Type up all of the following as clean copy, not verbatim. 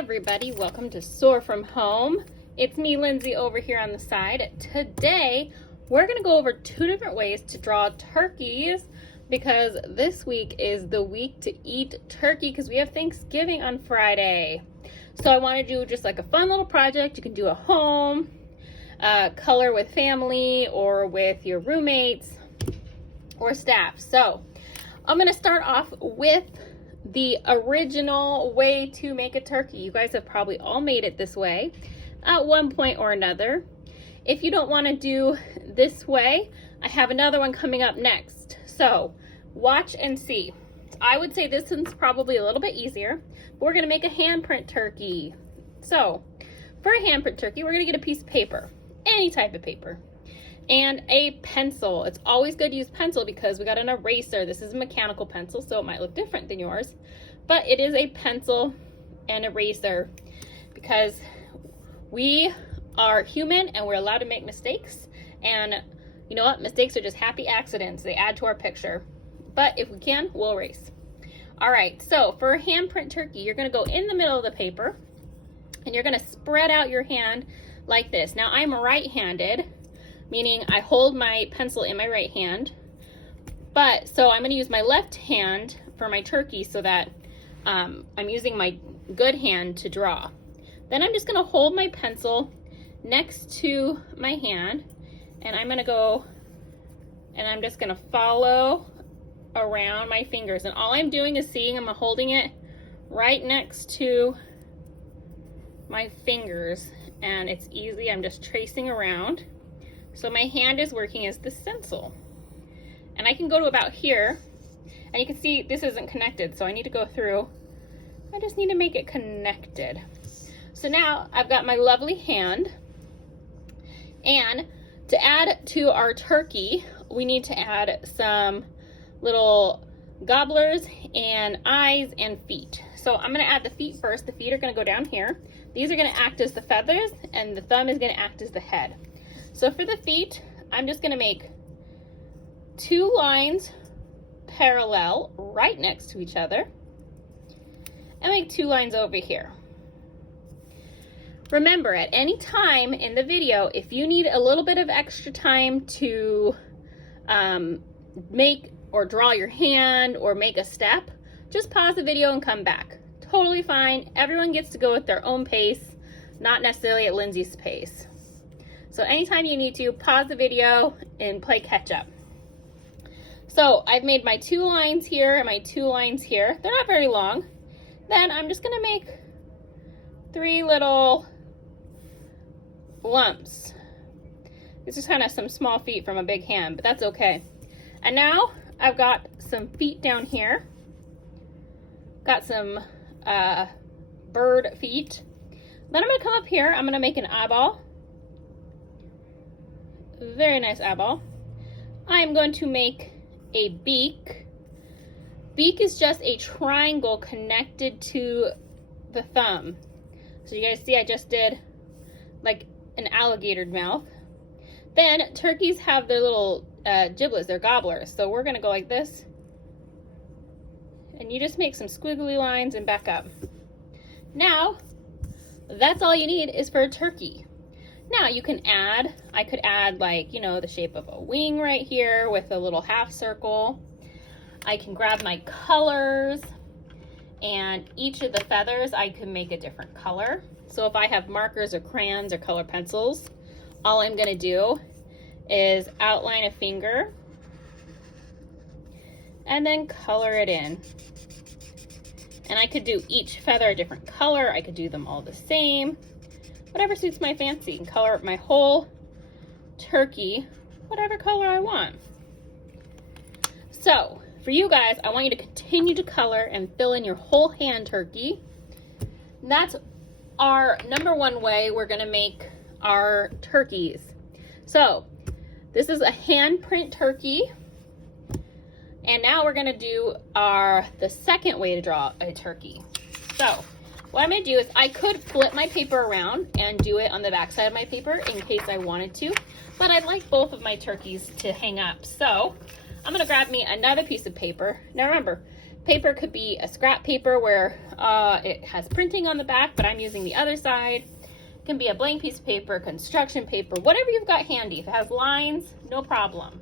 everybody, welcome to Soar From Home. It's me, Lindsay, over here on the side. Today, we're gonna go over 2 different ways to draw turkeys because this week is the week to eat turkey because we have Thanksgiving on Friday. So I wanna do just like a fun little project. You can do at home, color with family or with your roommates or staff. So I'm gonna start off with the original way to make a turkey. You guys have probably all made it this way at one point or another. If you don't want to do this way, I have another one coming up next. So watch and see. I would say this one's probably a little bit easier. But we're going to make a handprint turkey. So for a handprint turkey, we're going to get a piece of paper, any type of paper, and a pencil. It's always good to use pencil because we got an eraser. This is a mechanical pencil, so it might look different than yours, but it is a pencil and eraser because we are human and we're allowed to make mistakes. And you know what? Mistakes are just happy accidents. They add to our picture. But if we can, we'll erase. All right, so for a handprint turkey, you're gonna go in the middle of the paper and you're gonna spread out your hand like this. Now I'm right-handed, meaning I hold my pencil in my right hand, but so I'm going to use my left hand for my turkey so that I'm using my good hand to draw. Then I'm just going to hold my pencil next to my hand, and I'm going to go and I'm just going to follow around my fingers, and all I'm doing is seeing I'm holding it right next to my fingers, and it's easy. I'm just tracing around. So my hand is working as the stencil. And I can go to about here, and you can see this isn't connected, so I need to go through. I just need to make it connected. So now I've got my lovely hand, and to add to our turkey, we need to add some little gobblers and eyes and feet. So I'm gonna add the feet first. The feet are gonna go down here. These are gonna act as the feathers, and the thumb is gonna act as the head. So for the feet, I'm just going to make 2 lines parallel right next to each other and make 2 lines over here. Remember, at any time in the video, if you need a little bit of extra time to make or draw your hand or make a step, just pause the video and come back. Totally fine. Everyone gets to go at their own pace, not necessarily at Lindsay's pace. So anytime you need to, pause the video and play catch up. So I've made my 2 lines here and my 2 lines here. They're not very long. Then I'm just gonna make 3 little lumps. It's just kind of some small feet from a big hand, but that's okay. And now I've got some feet down here. Got some bird feet. Then I'm gonna come up here, I'm gonna make an eyeball. Very nice eyeball. I am going to make a beak. Beak is just a triangle connected to the thumb. So you guys see I just did like an alligator mouth. Then turkeys have their little giblets, their gobblers. So we're gonna go like this. And you just make some squiggly lines and back up. Now, that's all you need is for a turkey. Now you can add, I could add like, you know, the shape of a wing right here with a little half circle. I can grab my colors, and each of the feathers I can make a different color. So if I have markers or crayons or color pencils, all I'm gonna do is outline a finger and then color it in. And I could do each feather a different color. I could do them all the same. Whatever suits my fancy, and color my whole turkey whatever color I want. So for you guys, I want you to continue to color and fill in your whole hand turkey. And that's our number 1 way we're gonna make our turkeys. So this is a handprint turkey. And now we're gonna do the second way to draw a turkey. So what I'm gonna do is I could flip my paper around and do it on the back side of my paper in case I wanted to, but I'd like both of my turkeys to hang up. So I'm gonna grab me another piece of paper. Now remember, paper could be a scrap paper where it has printing on the back, but I'm using the other side. It can be a blank piece of paper, construction paper, whatever you've got handy. If it has lines, no problem.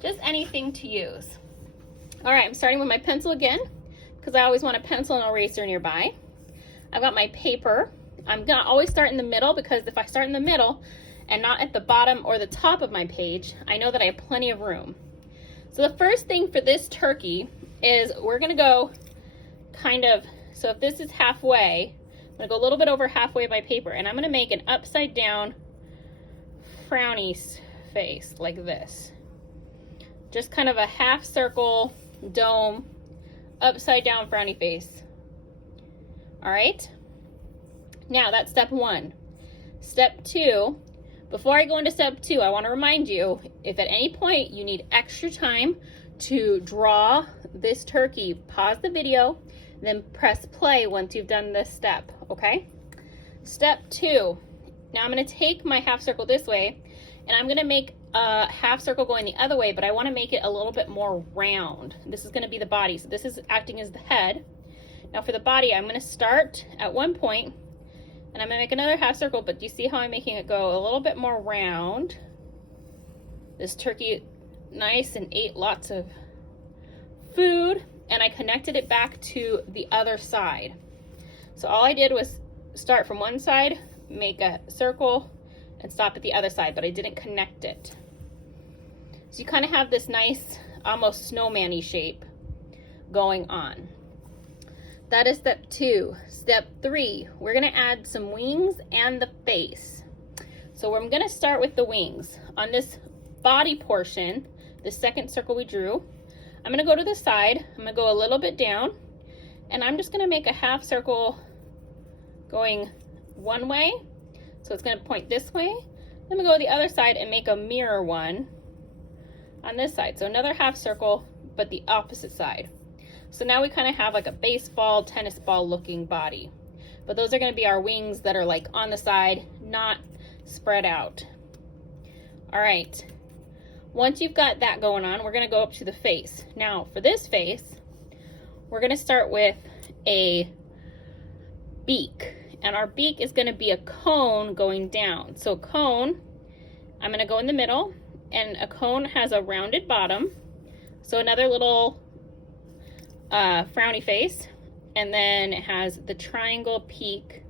Just anything to use. All right, I'm starting with my pencil again because I always want a pencil and eraser nearby. I've got my paper. I'm gonna always start in the middle because if I start in the middle and not at the bottom or the top of my page, I know that I have plenty of room. So the first thing for this turkey is we're gonna go kind of, so if this is halfway, I'm gonna go a little bit over halfway of my paper and I'm gonna make an upside down frowny face like this. Just kind of a half circle dome, upside down frowny face. All right, now that's step one. Step two, before I go into step two, I want to remind you, if at any point you need extra time to draw this turkey, pause the video, then press play once you've done this step, okay? Step two, now I'm going to take my half circle this way, and I'm going to make a half circle going the other way, but I want to make it a little bit more round. This is going to be the body, so this is acting as the head. Now for the body, I'm going to start at one point, and I'm going to make another half circle, but do you see how I'm making it go a little bit more round? This turkey, nice and ate lots of food, and I connected it back to the other side. So all I did was start from one side, make a circle, and stop at the other side, but I didn't connect it. So you kind of have this nice, almost snowman-y shape going on. That is step two. Step three, we're gonna add some wings and the face. So I'm gonna start with the wings. On this body portion, the second circle we drew, I'm gonna go to the side, I'm gonna go a little bit down, and I'm just gonna make a half circle going one way. So it's gonna point this way. Then we go to the other side and make a mirror one on this side. So another half circle, but the opposite side. So now we kind of have like a baseball, tennis ball looking body. But those are gonna be our wings that are like on the side, not spread out. All right, once you've got that going on, we're gonna go up to the face. Now for this face, we're gonna start with a beak. And our beak is gonna be a cone going down. So cone, I'm gonna go in the middle, and a cone has a rounded bottom. So another little frowny face, and then it has the triangle peak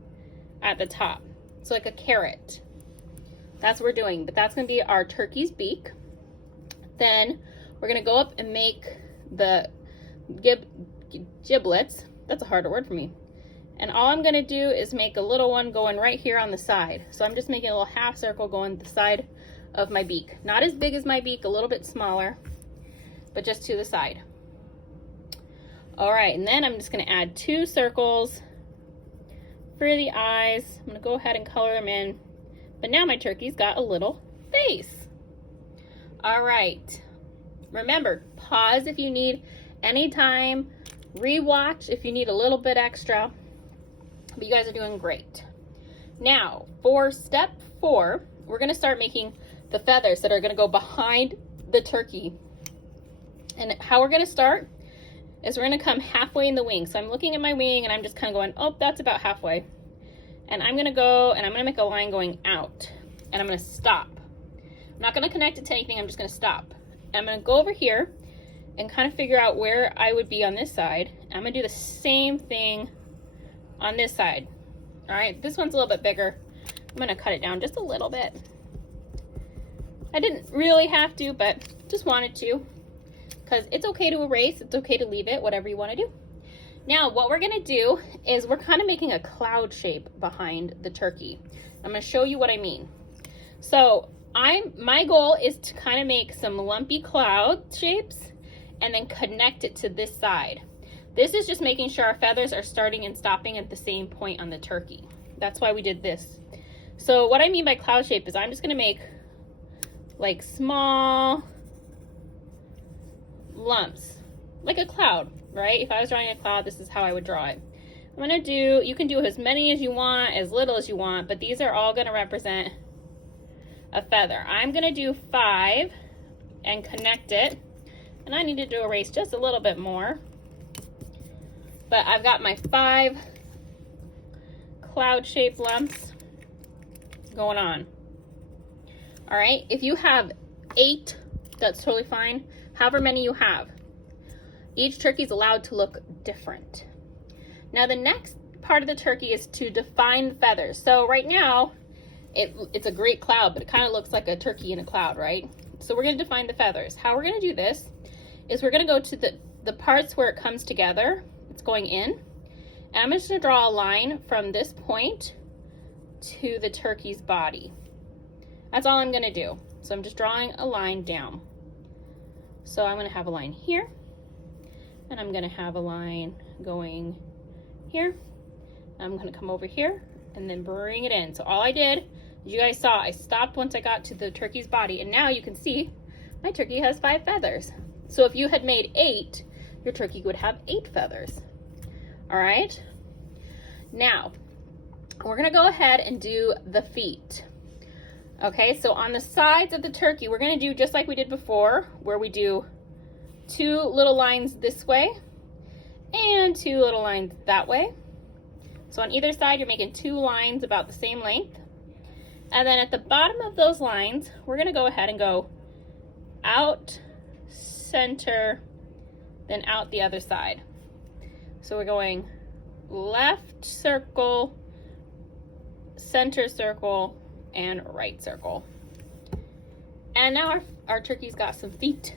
at the top. So like a carrot. That's what we're doing, but that's gonna be our turkey's beak. Then we're gonna go up and make the giblets. That's a harder word for me. And all I'm gonna do is make a little one going right here on the side. So I'm just making a little half circle going the side of my beak. Not as big as my beak, a little bit smaller, but just to the side. All right, and then I'm just gonna add two circles for the eyes. I'm gonna go ahead and color them in. But now my turkey's got a little face. All right, remember, pause if you need any time, rewatch if you need a little bit extra, but you guys are doing great. Now, for step four, we're gonna start making the feathers that are gonna go behind the turkey. And how we're gonna start is we're gonna come halfway in the wing. So I'm looking at my wing and I'm just kind of going, oh, that's about halfway. And I'm gonna go and I'm gonna make a line going out and I'm gonna stop. I'm not gonna connect it to anything, I'm just gonna stop. And I'm gonna go over here and kind of figure out where I would be on this side. I'm gonna do the same thing on this side. All right, this one's a little bit bigger. I'm gonna cut it down just a little bit. I didn't really have to, but just wanted to, because it's okay to erase, it's okay to leave it, whatever you wanna do. Now, what we're gonna do is we're kind of making a cloud shape behind the turkey. I'm gonna show you what I mean. So my goal is to kind of make some lumpy cloud shapes and then connect it to this side. This is just making sure our feathers are starting and stopping at the same point on the turkey. That's why we did this. So what I mean by cloud shape is I'm just gonna make like small lumps, like a cloud, right? If I was drawing a cloud, this is how I would draw it. I'm gonna do, you can do as many as you want, as little as you want, but these are all gonna represent a feather. I'm gonna do 5 and connect it. And I needed to erase just a little bit more. But I've got my 5 cloud-shaped lumps going on. All right, if you have 8, that's totally fine. However many you have. Each turkey is allowed to look different. Now the next part of the turkey is to define the feathers. So right now, it's a great cloud, but it kind of looks like a turkey in a cloud, right? So we're gonna define the feathers. How we're gonna do this is we're gonna go to the parts where it comes together. It's going in. And I'm just gonna draw a line from this point to the turkey's body. That's all I'm gonna do. So I'm just drawing a line down. So I'm gonna have a line here, and I'm gonna have a line going here. I'm gonna come over here and then bring it in. So all I did, as you guys saw, I stopped once I got to the turkey's body, and now you can see my turkey has 5 feathers. So if you had made 8, your turkey would have 8 feathers. All right, now we're gonna go ahead and do the feet. Okay, so on the sides of the turkey, we're gonna do just like we did before, where we do 2 little lines this way and 2 little lines that way. So on either side, you're making 2 lines about the same length. And then at the bottom of those lines, we're gonna go ahead and go out, center, then out the other side. So we're going left circle, center circle, and right circle. And now our turkey's got some feet.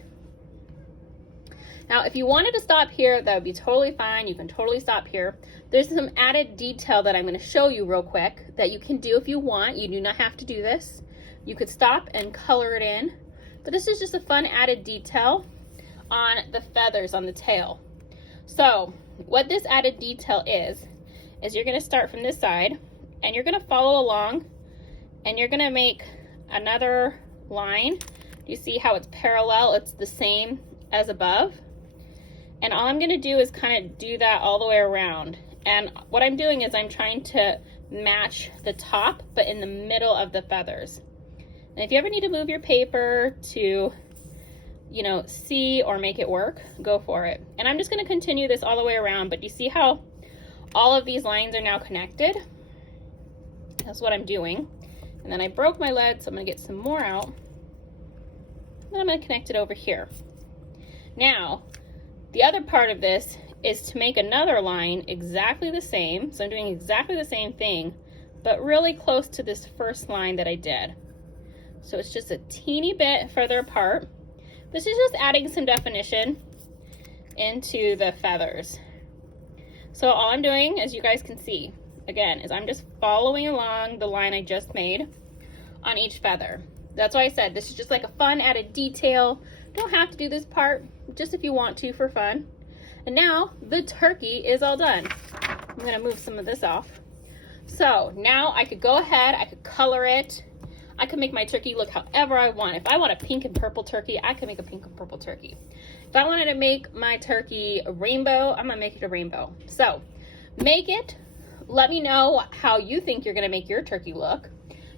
Now, if you wanted to stop here, that would be totally fine. You can totally stop here. There's some added detail that I'm going to show you real quick that you can do if you want. You do not have to do this. You could stop and color it in. But this is just a fun added detail on the feathers on the tail. So what this added detail is you're going to start from this side and you're going to follow along and you're going to make another line. You see how it's parallel? It's the same as above. And all I'm going to do is kind of do that all the way around. And what I'm doing is I'm trying to match the top, but in the middle of the feathers. And if you ever need to move your paper to, you know, see or make it work, go for it. And I'm just going to continue this all the way around, but you see how all of these lines are now connected? That's what I'm doing. And then I broke my lead, so I'm going to get some more out. And I'm going to connect it over here. Now, the other part of this is to make another line exactly the same. So I'm doing exactly the same thing, but really close to this first line that I did. So it's just a teeny bit further apart. This is just adding some definition into the feathers. So all I'm doing, as you guys can see, again, is I'm just following along the line I just made on each feather. That's why I said this is just like a fun added detail. You don't have to do this part, just if you want to for fun. And now the turkey is all done. I'm gonna move some of this off. So now I could go ahead, I could color it. I could make my turkey look however I want. If I want a pink and purple turkey, I can make a pink and purple turkey. If I wanted to make my turkey a rainbow, I'm gonna make it a rainbow. So make it. Let me know how you think you're gonna make your turkey look.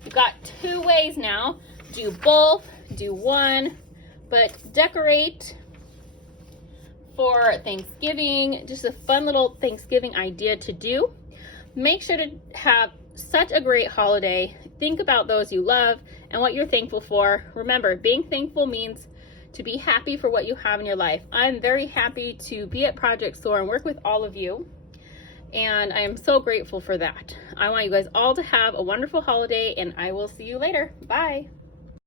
You've got 2 ways now. Do both, do one, but decorate for Thanksgiving. Just a fun little Thanksgiving idea to do. Make sure to have such a great holiday. Think about those you love and what you're thankful for. Remember, being thankful means to be happy for what you have in your life. I'm very happy to be at Project SOAR and work with all of you. And I am so grateful for that. I want you guys all to have a wonderful holiday, and I will see you later. Bye.